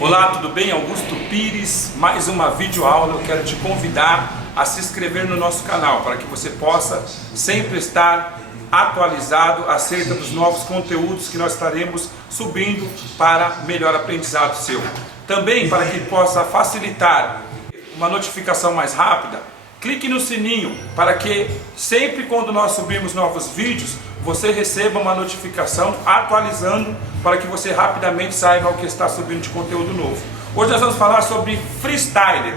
Olá, tudo bem? Augusto Pires, mais uma videoaula. Eu quero te convidar a se inscrever no nosso canal para que você possa sempre estar atualizado acerca dos novos conteúdos que nós estaremos subindo para melhor aprendizado seu. Também para que possa facilitar uma notificação mais rápida, clique no sininho para que sempre quando nós subirmos novos vídeos, você receba uma notificação atualizando para que você rapidamente saiba o que está subindo de conteúdo novo. Hoje nós vamos falar sobre freestyler.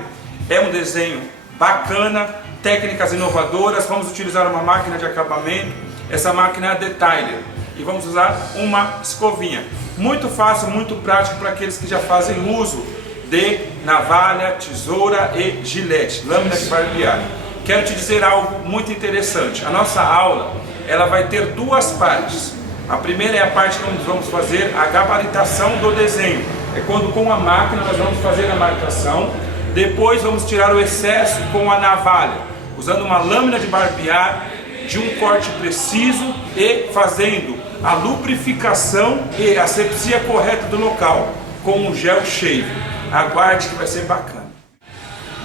É um desenho bacana, técnicas inovadoras. Vamos utilizar uma máquina de acabamento. Essa máquina é a Detailer e vamos usar uma escovinha. Muito fácil, muito prático para aqueles que já fazem uso de navalha, tesoura e gilete, lâmina de barbear. Quero te dizer algo muito interessante. A nossa aula ela vai ter duas partes. A primeira é a parte que nós vamos fazer a gabaritação do desenho. É quando com a máquina nós vamos fazer a marcação. Depois vamos tirar o excesso com a navalha, usando uma lâmina de barbear de um corte preciso e fazendo a lubrificação e a asepsia correta do local com um gel shave. Aguarde que vai ser bacana.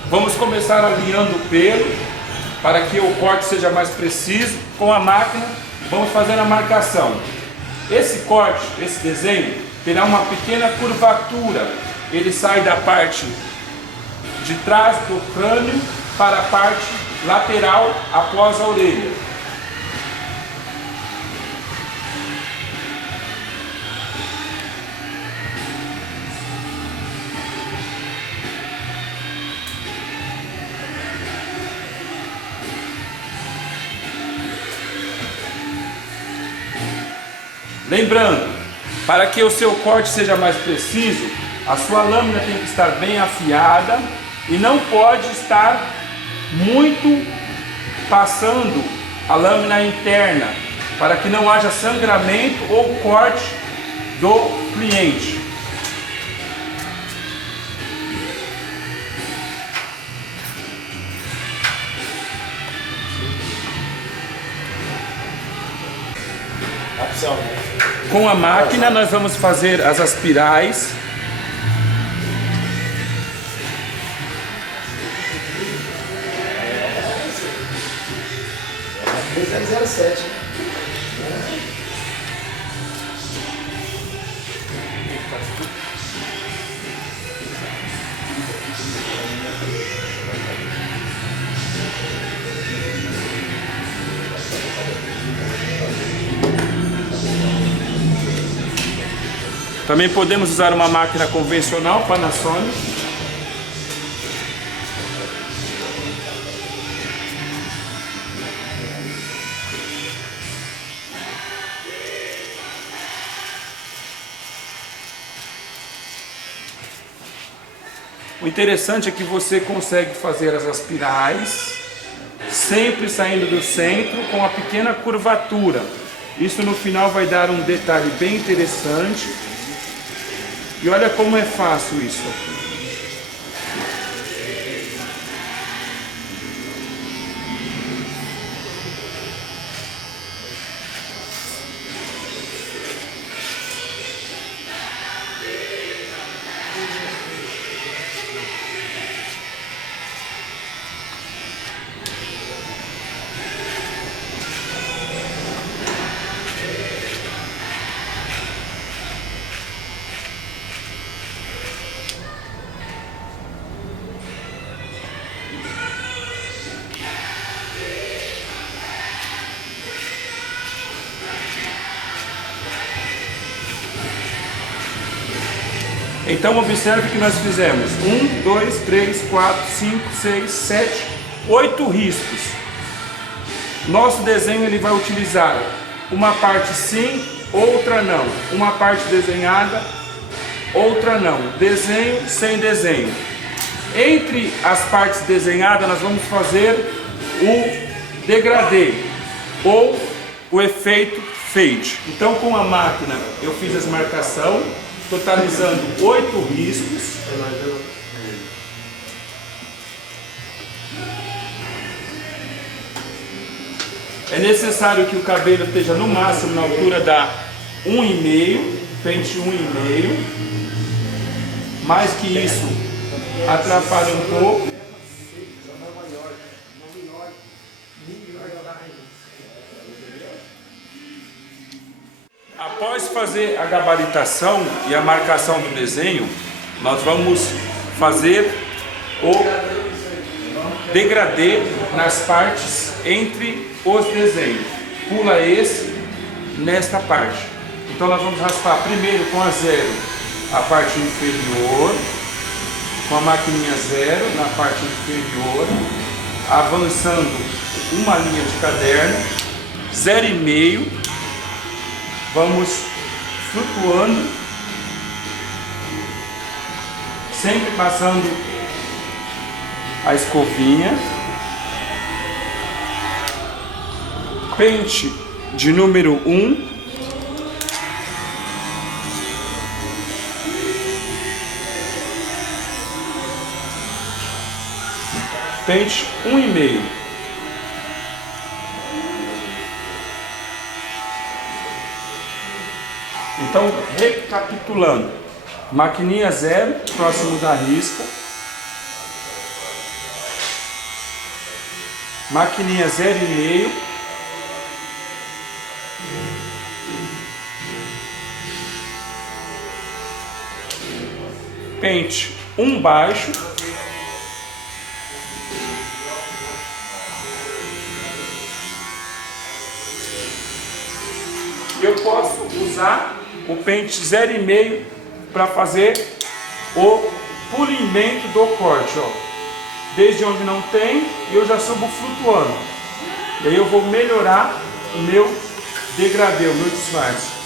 Vamos começar alinhando o pelo para que o corte seja mais preciso. Com a máquina vamos fazer a marcação. Esse corte, esse desenho terá uma pequena curvatura. Ele sai da parte de trás do crânio para a parte lateral após a orelha. Lembrando, para que o seu corte seja mais preciso, a sua lâmina tem que estar bem afiada e não pode estar muito passando a lâmina interna, para que não haja sangramento ou corte do cliente. Com a máquina nós vamos fazer as aspirais. Também podemos usar uma máquina convencional, Panasonic. O interessante é que você consegue fazer as aspirais sempre saindo do centro com a pequena curvatura. Isso no final vai dar um detalhe bem interessante. E olha como é fácil isso aqui. Então observe que nós fizemos 1, 2, 3, 4, 5, 6, 7, 8 riscos. Nosso desenho ele vai utilizar uma parte sim, outra não. Uma parte desenhada, outra não. Desenho sem desenho. Entre as partes desenhadas nós vamos fazer o degradê ou o efeito fade. Então com a máquina eu fiz as marcações, totalizando 8 riscos. É necessário que o cabelo esteja no máximo na altura da 1,5, pente 1,5. Mais que isso, atrapalha um pouco. Após fazer a gabaritação e a marcação do desenho, nós vamos fazer o degradê nas partes entre os desenhos. Pula esse nesta parte. Então nós vamos raspar primeiro com a zero a parte inferior, com a maquininha zero na parte inferior, avançando uma linha de caderno, 0,5, vamos flutuando, sempre passando a escovinha, pente de número 1, pente 1,5. Então, recapitulando, maquininha zero, próximo da risca, maquininha 0,5, pente 1 baixo, eu posso usar o pente 0,5 para fazer o polimento do corte, ó. Desde onde não tem, eu já subo flutuando. E aí eu vou melhorar o meu degradê, o meu disfarce.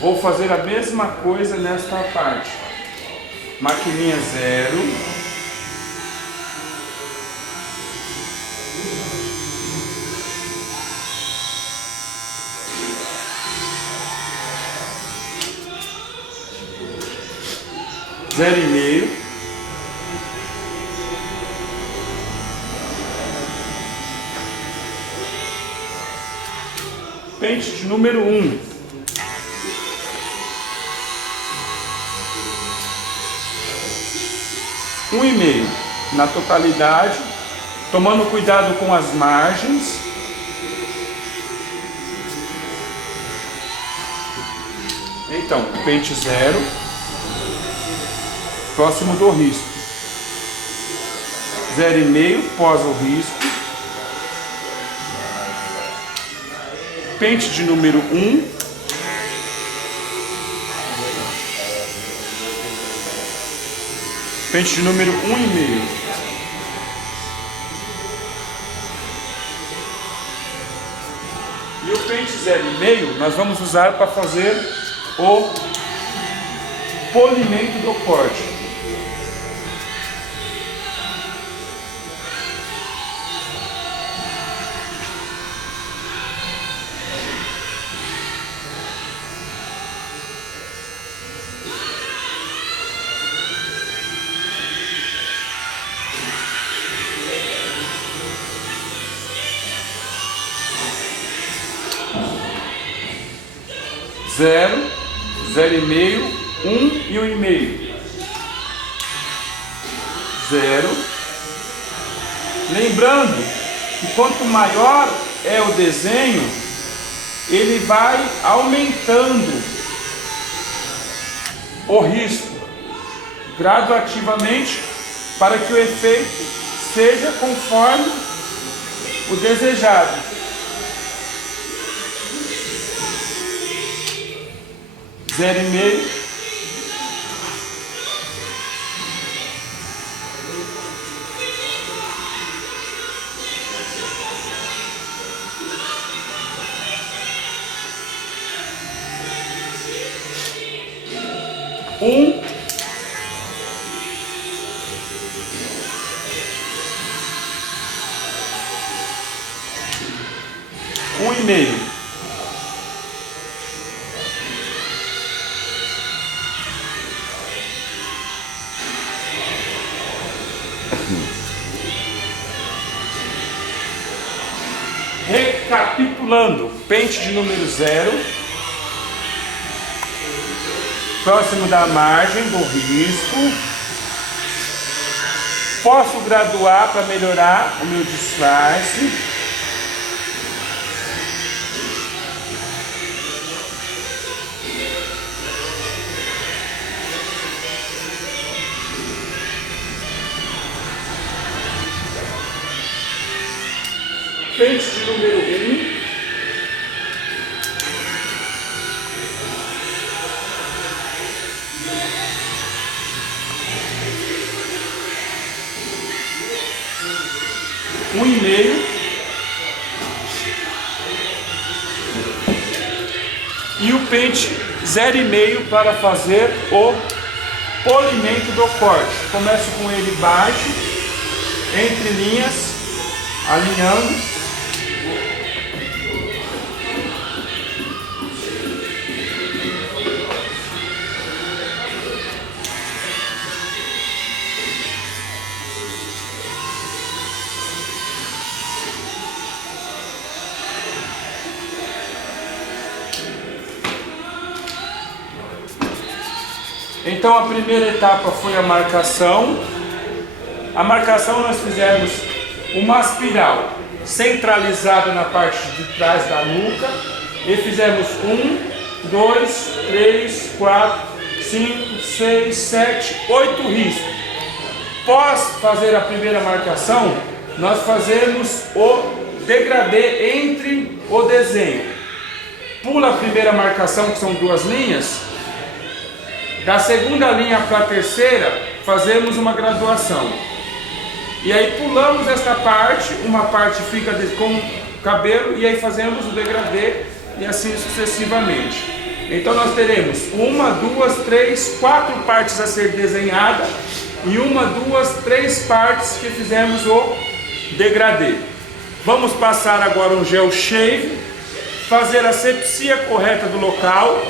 Vou fazer a mesma coisa nesta parte. Maquininha zero. Zero e meio. Pente de número 1. 1,5 na totalidade, tomando cuidado com as margens. Então, pente zero, próximo do risco, 0,5 pós o risco, pente de número 1, pente de número 1,5. E o pente 0,5 nós vamos usar para fazer o polimento do corte. Zero, 0,5, 1 e 1,5. Zero. Lembrando que quanto maior é o desenho, ele vai aumentando o risco gradativamente para que o efeito seja conforme o desejado. 0,5. Um. Um e meio. Recapitulando, pente de número 0, próximo da margem do risco. Posso graduar para melhorar o meu disfarce. Pente de número 1. Um e meio. E o pente 0,5 para fazer o polimento do corte. Começo com ele baixo, entre linhas, alinhando. Então a primeira etapa foi a marcação. A marcação nós fizemos uma espiral centralizada na parte de trás da nuca e fizemos 1, 2, 3, 4, 5, 6, 7, 8 riscos. Após fazer a primeira marcação, nós fazemos o degradê entre o desenho. Pula a primeira marcação, que são 2 linhas. Da segunda linha para a terceira, fazemos uma graduação. E aí pulamos esta parte, uma parte fica com cabelo, e aí fazemos o degradê, e assim sucessivamente. Então nós teremos 1, 2, 3, 4 partes a ser desenhada, e 1, 2, 3 partes que fizemos o degradê. Vamos passar agora um gel shave, fazer a asepsia correta do local.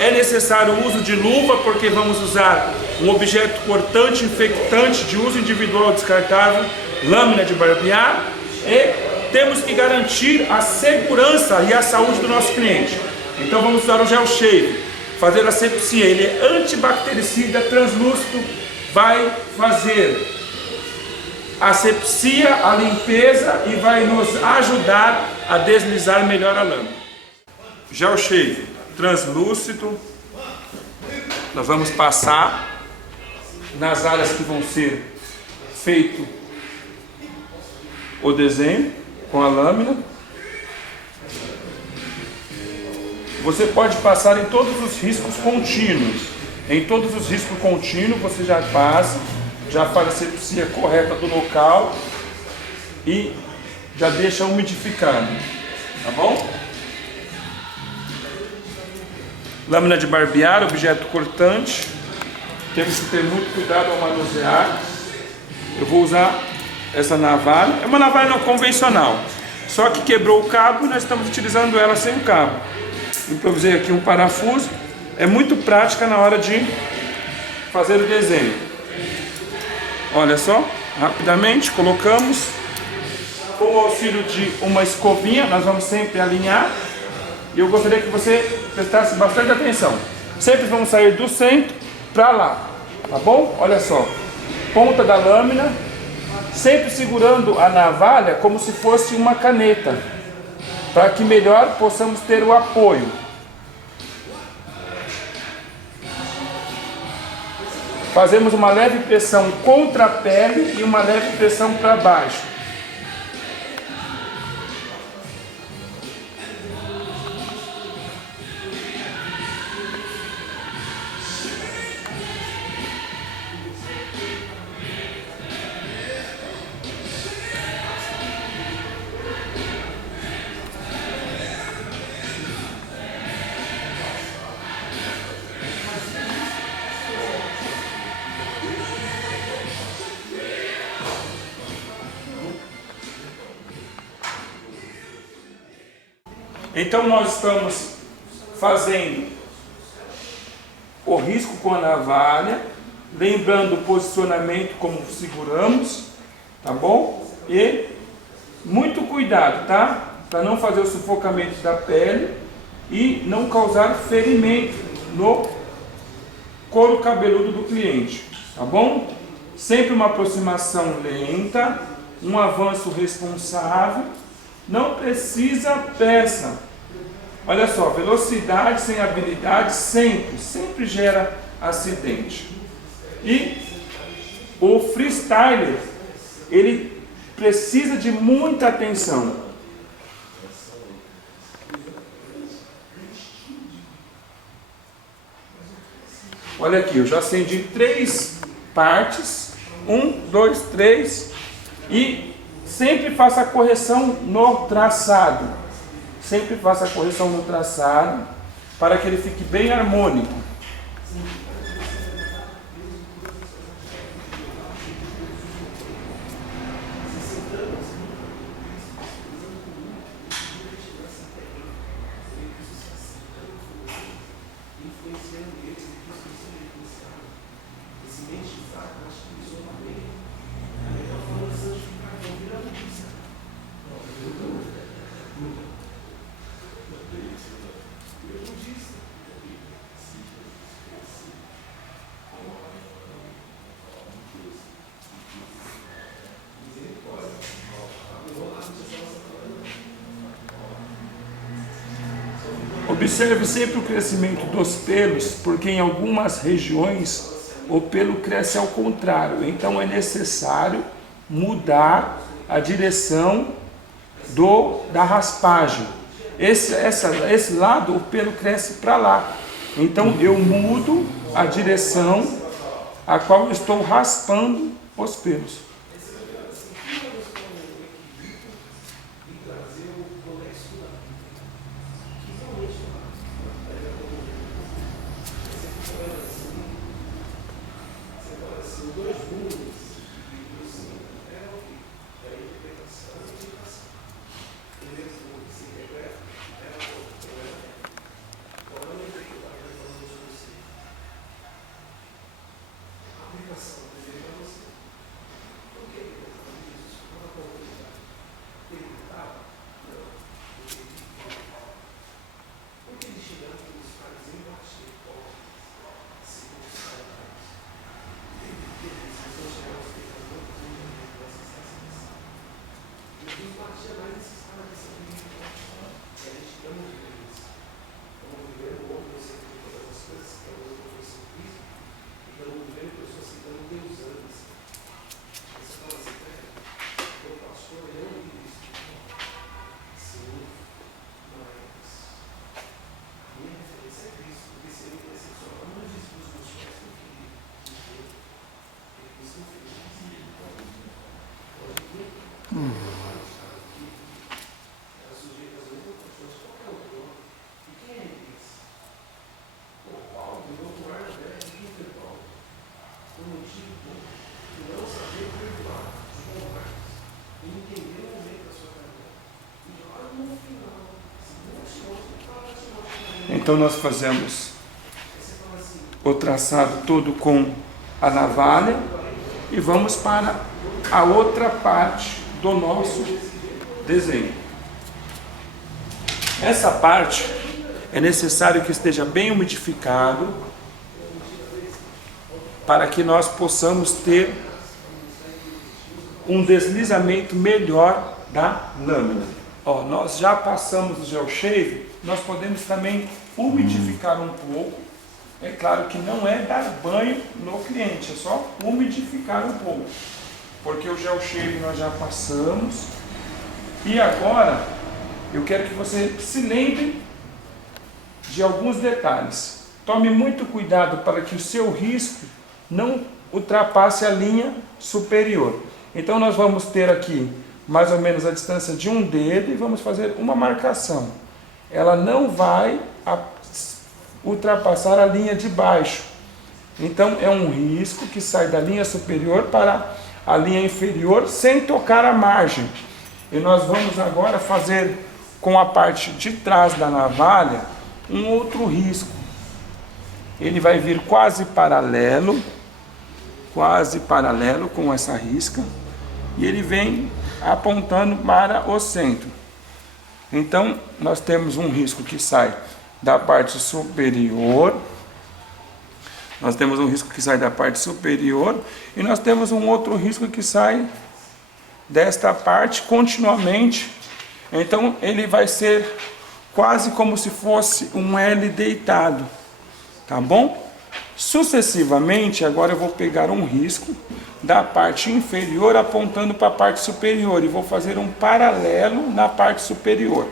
É necessário o uso de luva, porque vamos usar um objeto cortante, infectante de uso individual descartável, lâmina de barbear, e temos que garantir a segurança e a saúde do nosso cliente. Então vamos usar o gel shave, fazer a asepsia. Ele é antibactericida, translúcido, vai fazer a asepsia, a limpeza, e vai nos ajudar a deslizar melhor a lâmina. Gel shave translúcido, nós vamos passar nas áreas que vão ser feito o desenho com a lâmina. Você pode passar em todos os riscos contínuos. Em todos os riscos contínuos você já passa, já faz a asepsia correta do local e já deixa umidificado, tá bom? Lâmina de barbear, objeto cortante. Temos que ter muito cuidado ao manusear. Eu vou usar essa navalha. É uma navalha não convencional, só que quebrou o cabo e nós estamos utilizando ela sem o cabo. Improvisei aqui um parafuso. É muito prática na hora de fazer o desenho. Olha só, rapidamente colocamos. Com o auxílio de uma escovinha, nós vamos sempre alinhar. E eu gostaria que você prestasse bastante atenção. Sempre vamos sair do centro para lá, tá bom? Olha só, ponta da lâmina, sempre segurando a navalha como se fosse uma caneta, para que melhor possamos ter o apoio. Fazemos uma leve pressão contra a pele e uma leve pressão para baixo. Então nós estamos fazendo o risco com a navalha, lembrando o posicionamento como seguramos, tá bom? E muito cuidado, tá? para não fazer o sufocamento da pele e não causar ferimento no couro cabeludo do cliente, tá bom? Sempre uma aproximação lenta, um avanço responsável, não precisa pressa. Olha só, velocidade sem habilidade sempre gera acidente. E o freestyler, ele precisa de muita atenção. Olha aqui, eu já acendi 3 partes, 1, 2, 3, e sempre faça a correção no traçado. Sempre faça a correção no traçado, para que ele fique bem harmônico. Observe sempre o crescimento dos pelos, porque em algumas regiões o pelo cresce ao contrário. Então é necessário mudar a direção da raspagem. Esse lado o pelo cresce para lá. Então eu mudo a direção a qual eu estou raspando os pelos. Então nós fazemos o traçado todo com a navalha e vamos para a outra parte do nosso desenho. Essa parte é necessário que esteja bem umidificado para que nós possamos ter um deslizamento melhor da lâmina. Ó, nós já passamos o gel shave, nós podemos também umidificar um pouco. É claro que não é dar banho no cliente, é só umidificar um pouco, porque o gel shave nós já passamos. E agora eu quero que você se lembre de alguns detalhes. Tome muito cuidado para que o seu risco não ultrapasse a linha superior. Então nós vamos ter aqui mais ou menos a distância de um dedo e vamos fazer uma marcação. Ela não vai ultrapassar a linha de baixo. Então é um risco que sai da linha superior para a linha inferior sem tocar a margem. E nós vamos agora fazer com a parte de trás da navalha um outro risco. Ele vai vir quase paralelo com essa risca, e ele vem apontando para o centro. Então, nós temos um risco que sai da parte superior. Nós temos um risco que sai da parte superior e nós temos um outro risco que sai desta parte continuamente. Então ele vai ser quase como se fosse um L deitado, tá bom? Sucessivamente, agora eu vou pegar um risco da parte inferior apontando para a parte superior e vou fazer um paralelo na parte superior.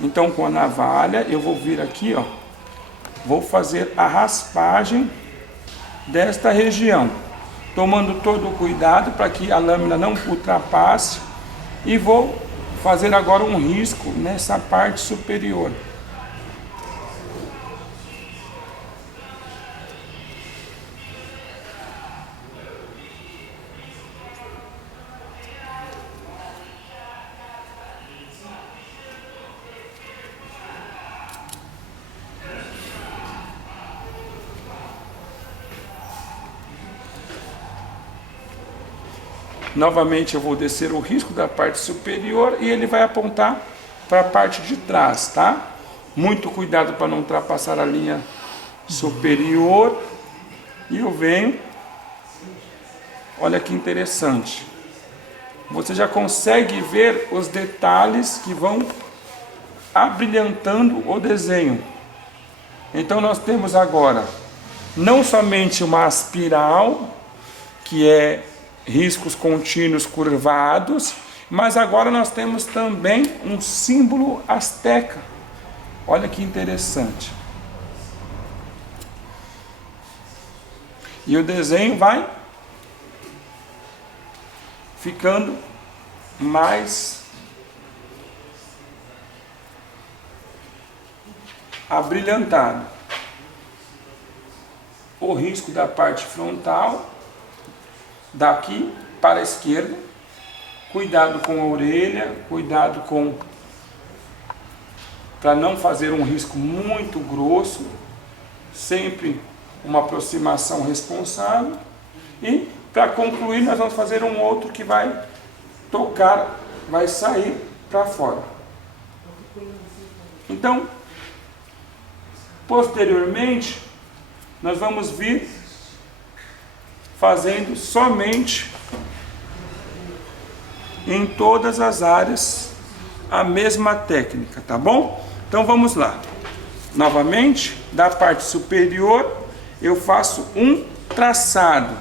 Então com a navalha eu vou vir aqui, ó, vou fazer a raspagem desta região, tomando todo o cuidado para que a lâmina não ultrapasse, e vou fazer agora um risco nessa parte superior. Novamente eu vou descer o risco da parte superior e ele vai apontar para a parte de trás, tá? Muito cuidado para não ultrapassar a linha superior. E eu venho, olha que interessante. Você já consegue ver os detalhes que vão abrilhantando o desenho. Então nós temos agora não somente uma espiral, que é riscos contínuos curvados, mas agora nós temos também um símbolo asteca. Olha que interessante. E o desenho vai ficando mais abrilhantado. O risco da parte frontal, daqui para a esquerda, cuidado com a orelha, cuidado para não fazer um risco muito grosso, sempre uma aproximação responsável. E para concluir nós vamos fazer um outro que vai tocar, vai sair para fora. Então, posteriormente, nós vamos vir fazendo somente em todas as áreas a mesma técnica, tá bom? Então vamos lá. Novamente, da parte superior eu faço um traçado.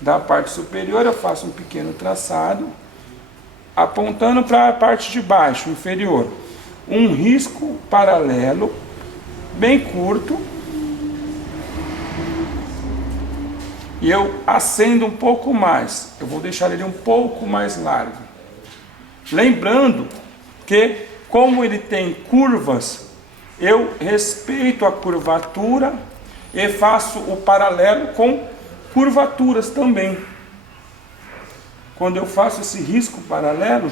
Da parte superior eu faço um pequeno traçado, apontando para a parte de baixo, inferior. Um risco paralelo, bem curto. E eu acendo um pouco mais, eu vou deixar ele um pouco mais largo. Lembrando que, como ele tem curvas, eu respeito a curvatura e faço o paralelo com curvaturas também. Quando eu faço esse risco paralelo,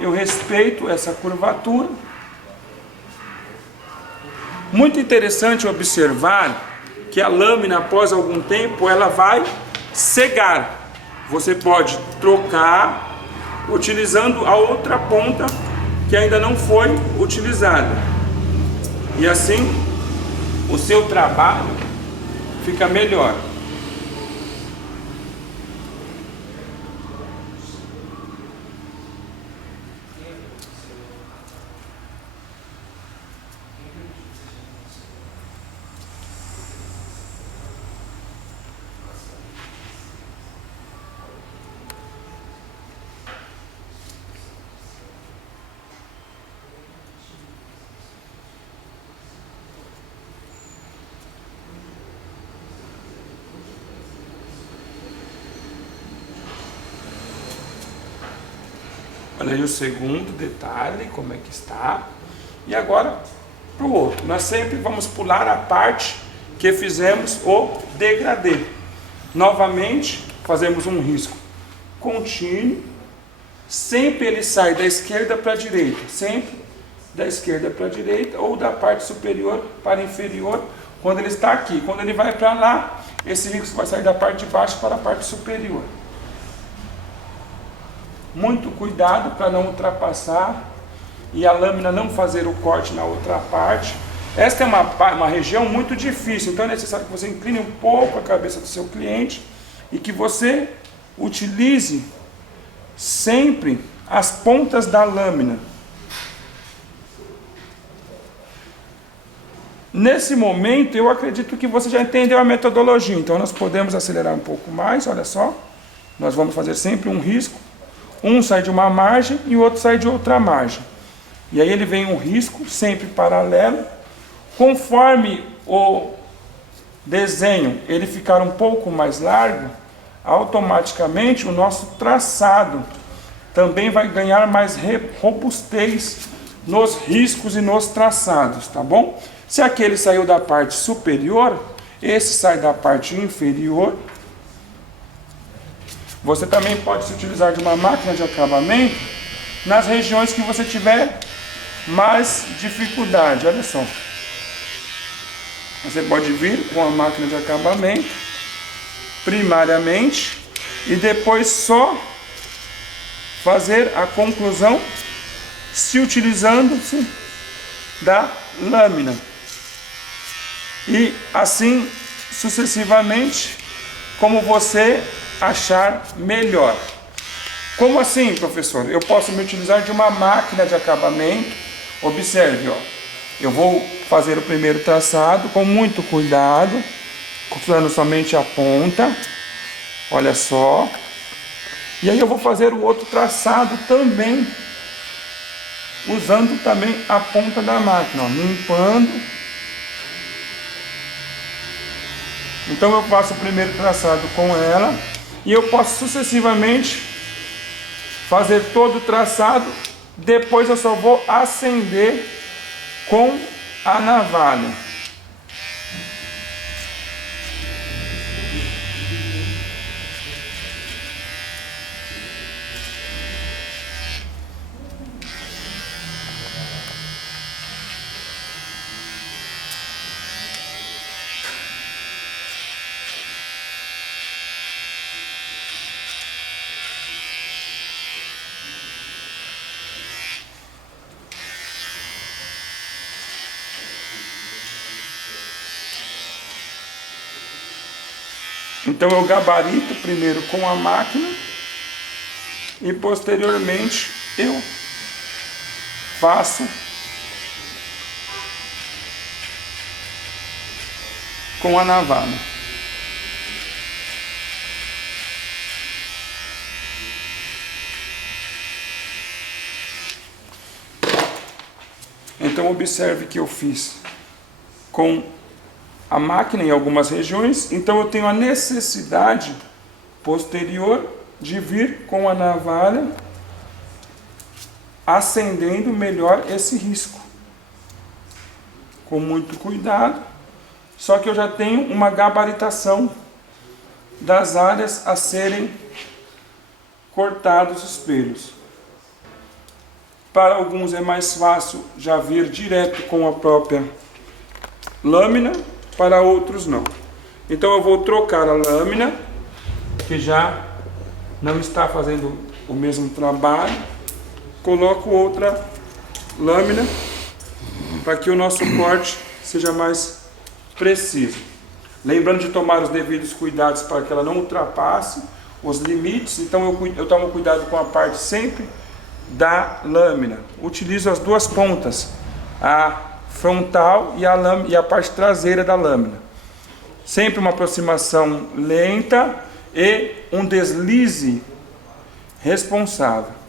eu respeito essa curvatura. Muito interessante observar que a lâmina, após algum tempo, ela vai cegar. Você pode trocar utilizando a outra ponta que ainda não foi utilizada. E assim, o seu trabalho fica melhor. Olha aí o segundo detalhe, como é que está. E agora para o outro. Nós sempre vamos pular a parte que fizemos o degradê. Novamente, fazemos um risco contínuo. Sempre ele sai da esquerda para a direita. Sempre da esquerda para a direita ou da parte superior para a inferior. Quando ele está aqui. Quando ele vai para lá, esse risco vai sair da parte de baixo para a parte superior. Muito cuidado para não ultrapassar e a lâmina não fazer o corte na outra parte. Esta é uma região muito difícil, então é necessário que você incline um pouco a cabeça do seu cliente e que você utilize sempre as pontas da lâmina. Nesse momento, eu acredito que você já entendeu a metodologia, então nós podemos acelerar um pouco mais, olha só. Nós vamos fazer sempre um risco, um sai de uma margem e o outro sai de outra margem. E aí ele vem um risco, sempre paralelo. Conforme o desenho ele ficar um pouco mais largo, automaticamente o nosso traçado também vai ganhar mais robustez nos riscos e nos traçados, tá bom? Se aquele saiu da parte superior, esse sai da parte inferior. Você também pode se utilizar de uma máquina de acabamento nas regiões que você tiver mais dificuldade. Olha só. Você pode vir com a máquina de acabamento, primariamente, e depois só fazer a conclusão se utilizando-se da lâmina. E assim sucessivamente, como você achar melhor. Como assim, professor? Eu posso me utilizar de uma máquina de acabamento. Observe, ó. Eu vou fazer o primeiro traçado com muito cuidado, usando somente a ponta. Olha só. E aí eu vou fazer o outro traçado também, usando também a ponta da máquina, ó, limpando. Então eu faço o primeiro traçado com ela e eu posso sucessivamente fazer todo o traçado. Depois eu só vou acender com a navalha. Então eu gabarito primeiro com a máquina e posteriormente eu faço com a navalha. Então observe que eu fiz com a máquina em algumas regiões, então eu tenho a necessidade posterior de vir com a navalha acendendo melhor esse risco, com muito cuidado. Só que eu já tenho uma gabaritação das áreas a serem cortados os pelos. Para alguns é mais fácil já vir direto com a própria lâmina, para outros não. Então eu vou trocar a lâmina, que já não está fazendo o mesmo trabalho. Coloco outra lâmina para que o nosso corte seja mais preciso. Lembrando de tomar os devidos cuidados para que ela não ultrapasse os limites. Então eu tomo cuidado com a parte sempre da lâmina. Utilizo as duas pontas, a frontal e a parte traseira da lâmina. Sempre uma aproximação lenta e um deslize responsável.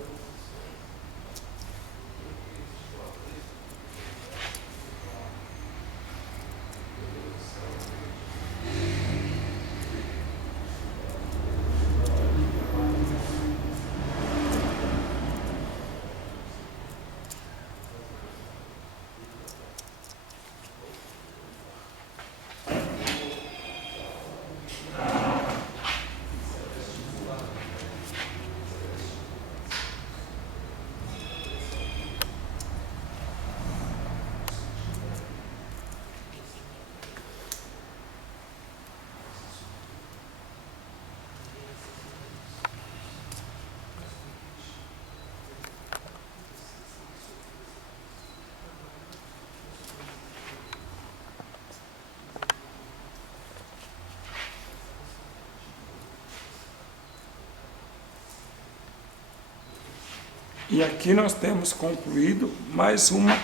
E aqui nós temos concluído mais uma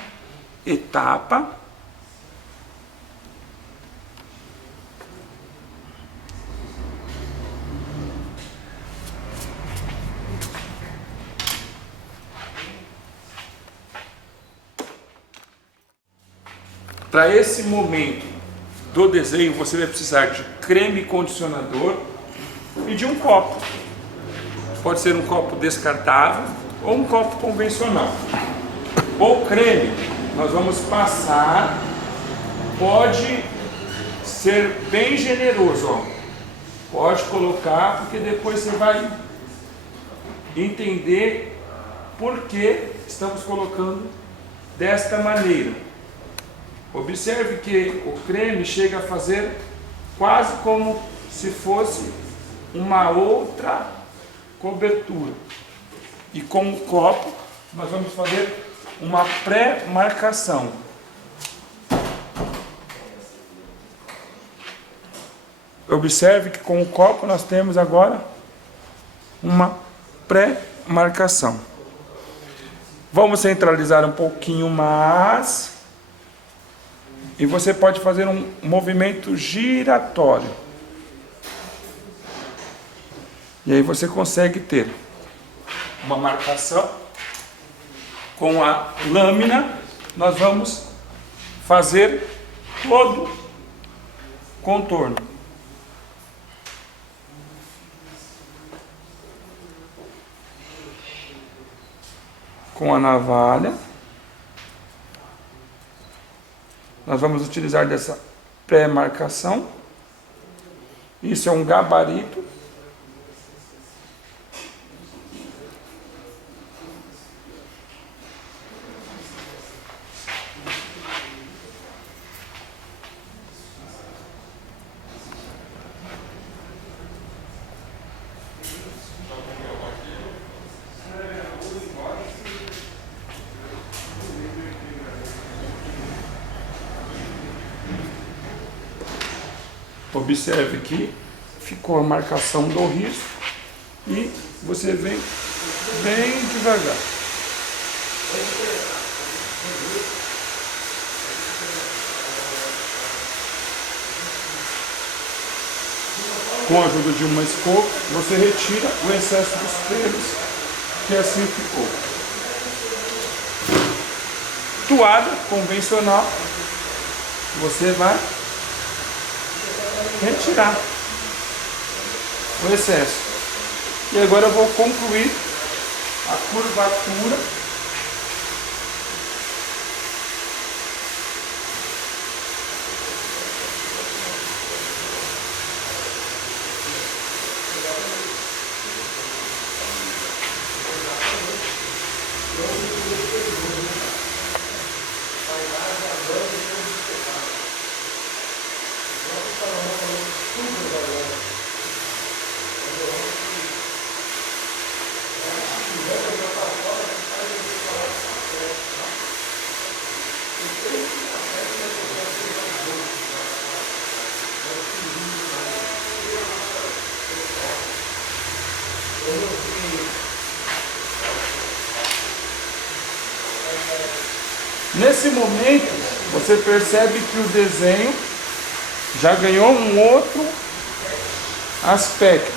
etapa. Para esse momento do desenho, você vai precisar de creme condicionador e de um copo. Pode ser um copo descartável ou um copo convencional. O creme nós vamos passar, pode ser bem generoso, ó. Pode colocar, porque depois você vai entender por que estamos colocando desta maneira. Observe que o creme chega a fazer quase como se fosse uma outra cobertura. E com o copo nós vamos fazer uma pré-marcação. Observe que com o copo nós temos agora uma pré-marcação. Vamos centralizar um pouquinho mais. E você pode fazer um movimento giratório. E aí você consegue ter uma marcação. Com a lâmina, nós vamos fazer todo o contorno. Com a navalha, nós vamos utilizar dessa pré-marcação. Isso é um gabarito. Observe que ficou a marcação do risco e você vem bem devagar. Com a ajuda de uma escova, você retira o excesso dos pelos, que assim ficou. Toalha convencional, você vai retirar o excesso. E agora eu vou concluir a curvatura. Nesse momento, você percebe que o desenho já ganhou um outro aspecto.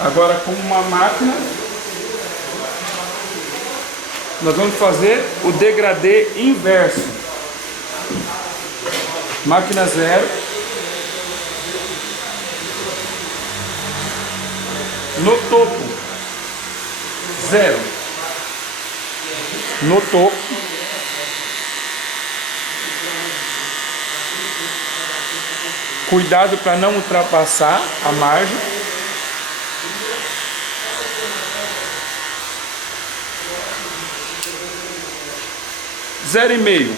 Agora, com uma máquina, nós vamos fazer o degradê inverso. Máquina 0. No topo, 0. No topo, cuidado para não ultrapassar a margem. Zero e meio.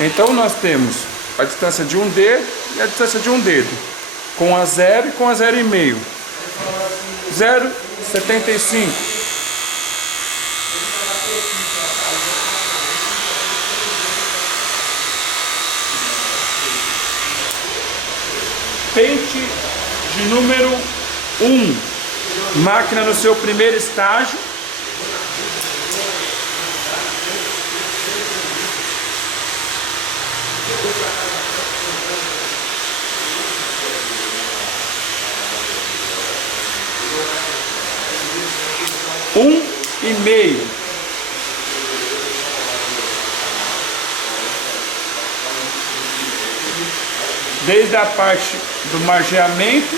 Então nós temos a distância de um dedo e a distância de um dedo, com a 0 e com a 0,5. 0,75. Pente de número 1, máquina no seu primeiro estágio. Um e meio. Desde a parte do margeamento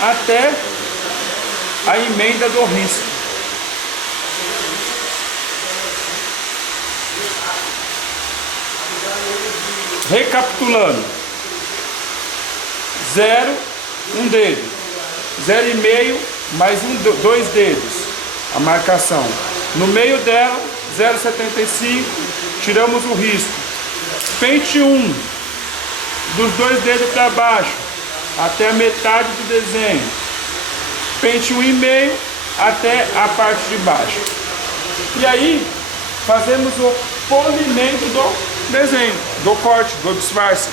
até a emenda do risco. Recapitulando: 0, um dedo, 0,5 mais 2 dedos, a marcação. No meio dela, 0,75, tiramos o risco. Pente 1, dos 2 dedos para baixo, até a metade do desenho. Pente 1,5 até a parte de baixo. E aí, fazemos o polimento do desenho, do corte, do disfarce.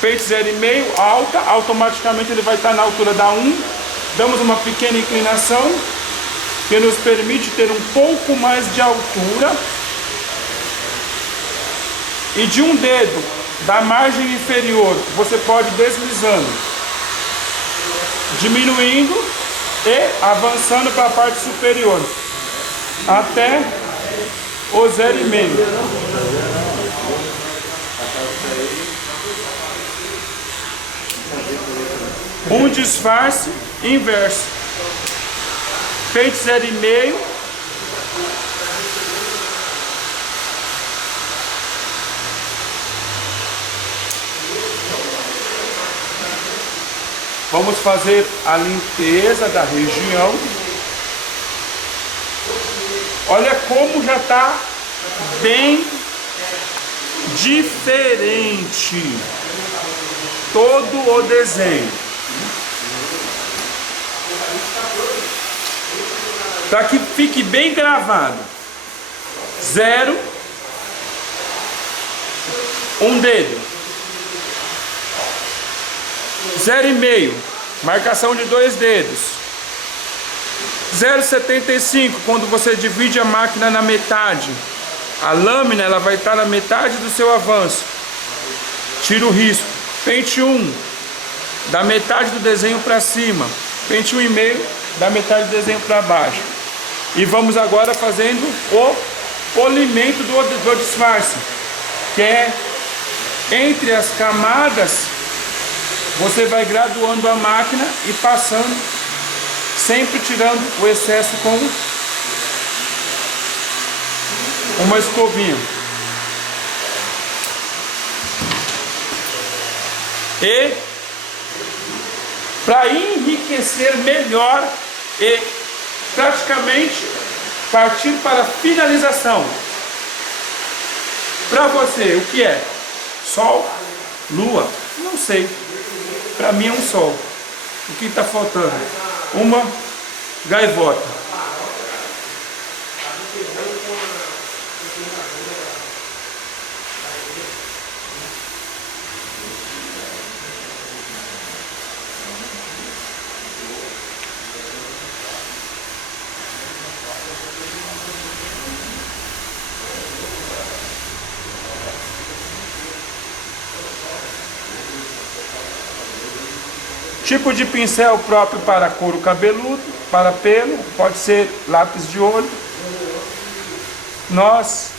Pente 0,5, alta, automaticamente ele vai estar na altura da 1. Damos uma pequena inclinação, que nos permite ter um pouco mais de altura. E de um dedo da margem inferior, você pode ir deslizando, diminuindo e avançando para a parte superior, até o 0,5. Um disfarce inverso. Pente 0,5. Vamos fazer a limpeza da região. Olha como já está bem diferente todo o desenho. Para que fique bem gravado: 0, um dedo, 0,5, marcação de 2 dedos, 0,75, quando você divide a máquina na metade, a lâmina ela vai estar na metade do seu avanço, tira o risco. Pente 1, da metade do desenho para cima. Pente 1,5, da metade do desenho para baixo. E vamos agora fazendo o polimento do disfarce, que é entre as camadas. Você vai graduando a máquina e passando, sempre tirando o excesso com uma escovinha. E para enriquecer melhor e praticamente partir para a finalização. Para você, o que é? Sol? Lua? Não sei. Para mim é um sol. O que está faltando? Uma gaivota. Tipo de pincel próprio para couro cabeludo, para pelo, pode ser lápis de olho. Nós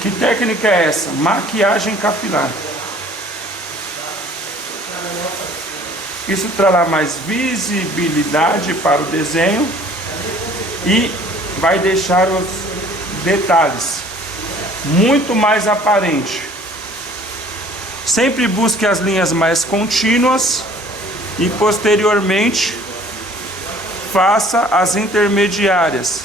Que técnica é essa? Maquiagem capilar. Isso trará mais visibilidade para o desenho e vai deixar os detalhes muito mais aparente. Sempre busque as linhas mais contínuas e posteriormente faça as intermediárias.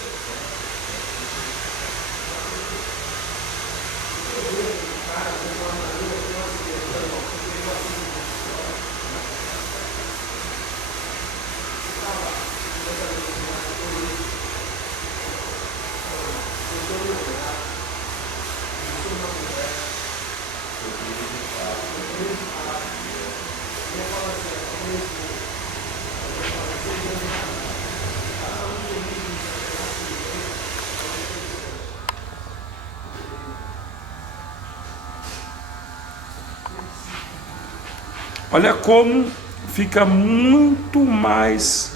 Olha como fica muito mais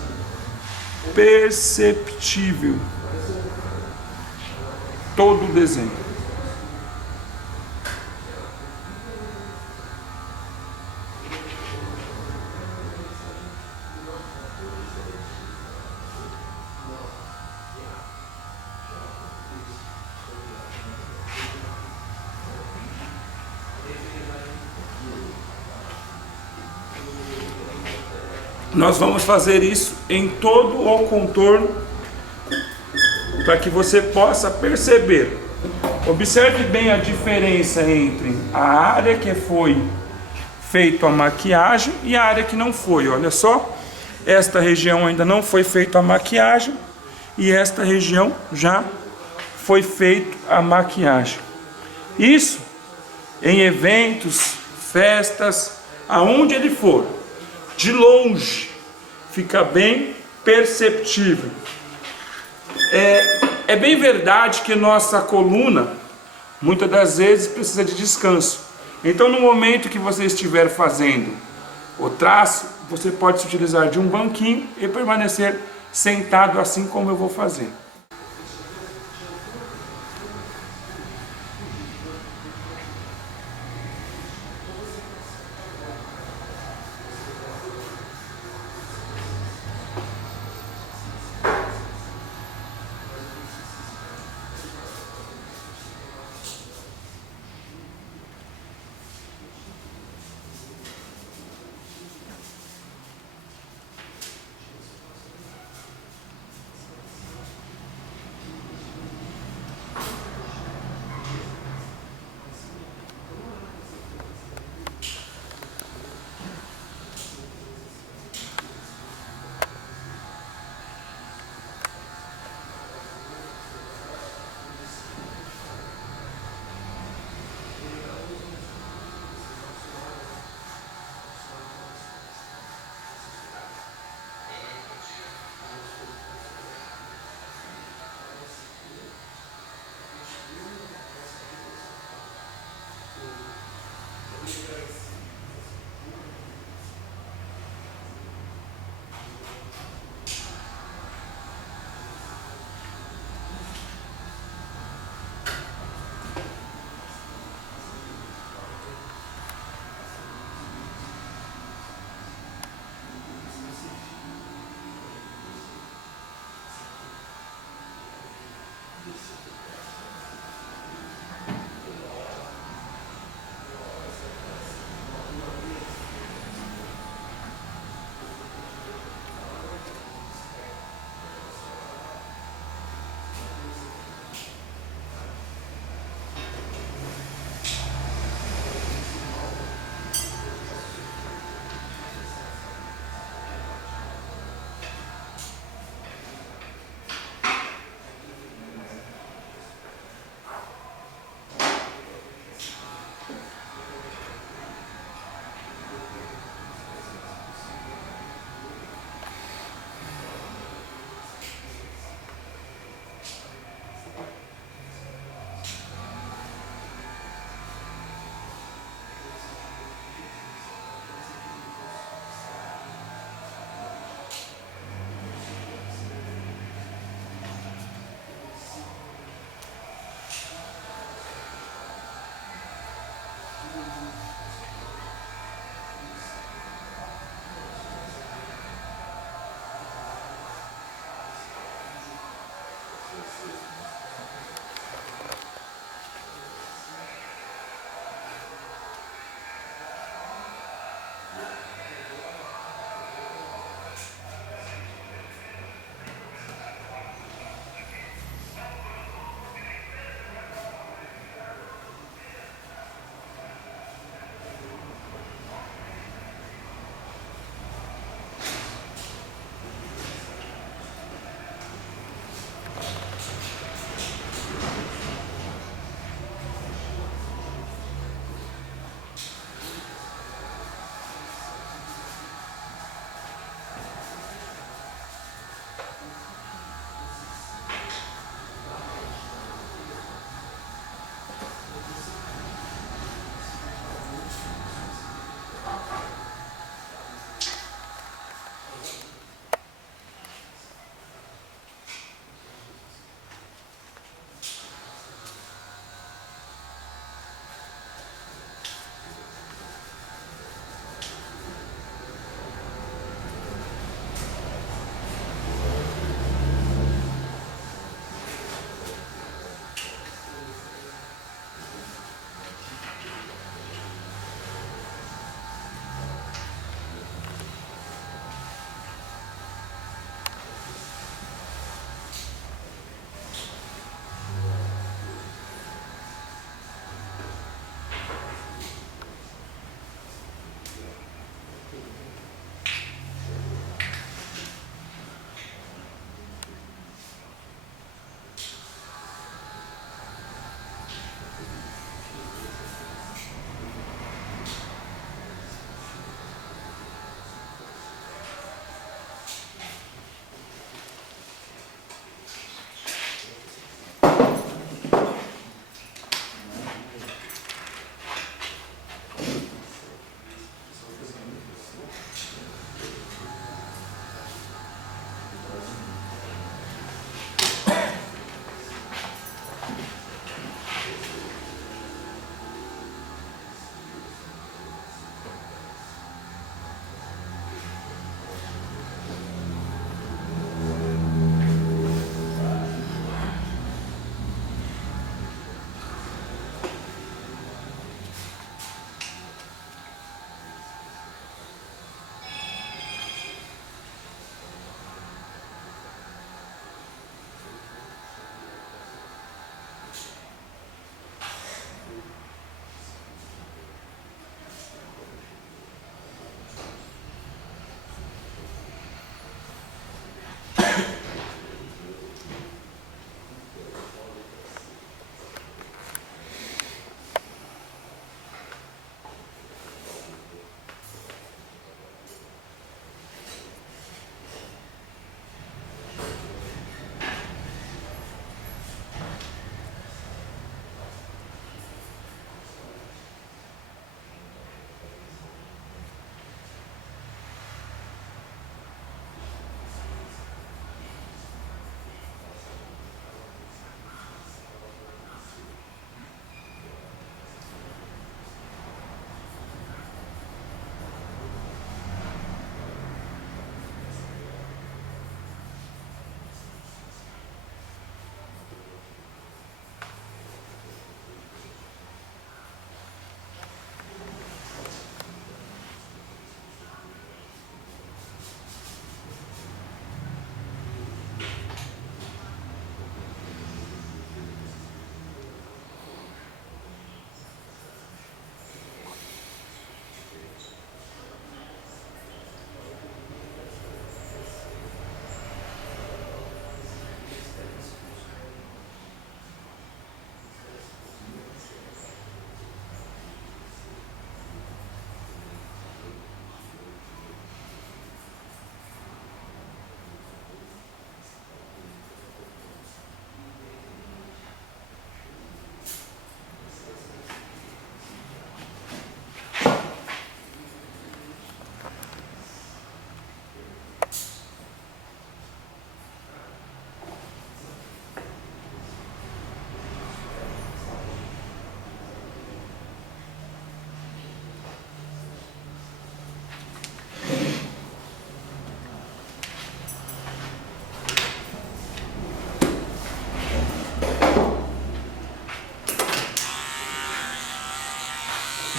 perceptível todo o desenho. Nós vamos fazer isso em todo o contorno para que você possa perceber. Observe bem a diferença entre a área que foi feita a maquiagem e a área que não foi. Olha só, esta região ainda não foi feita a maquiagem e esta região já foi feita a maquiagem. Isso em eventos, festas, aonde ele for. De longe, fica bem perceptível. É bem verdade que nossa coluna, muitas das vezes, precisa de descanso. Então, no momento que você estiver fazendo o traço, você pode se utilizar de um banquinho e permanecer sentado assim como eu vou fazer.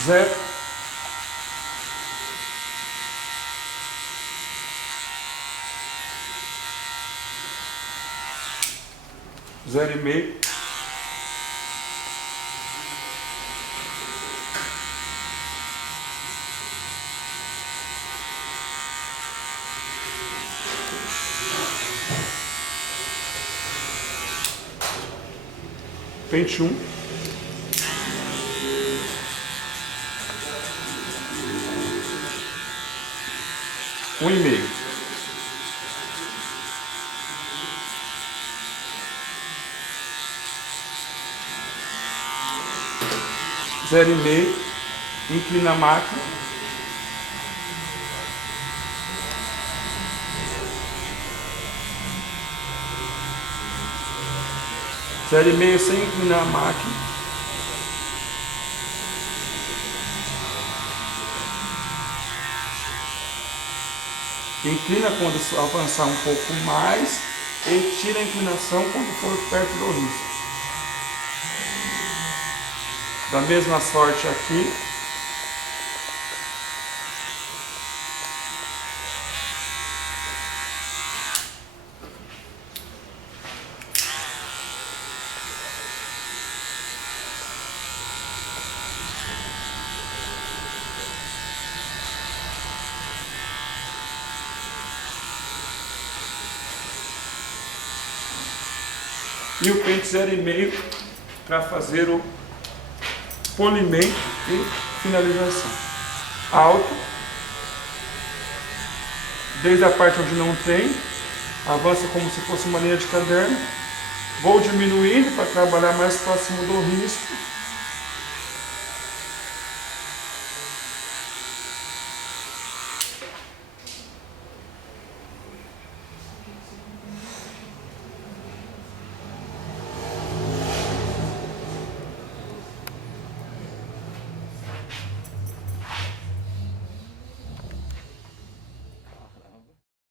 0, 0,5, pente 1, 1,5, zero e meio, inclina a máquina, zero e meio sem inclinar a máquina, inclina quando avançar um pouco mais e tira a inclinação quando for perto do risco. Da mesma sorte aqui. E o pente 0,5 para fazer o polimento e finalização. Alto, desde a parte onde não tem, avança como se fosse uma linha de caderno. Vou diminuindo para trabalhar mais próximo do risco.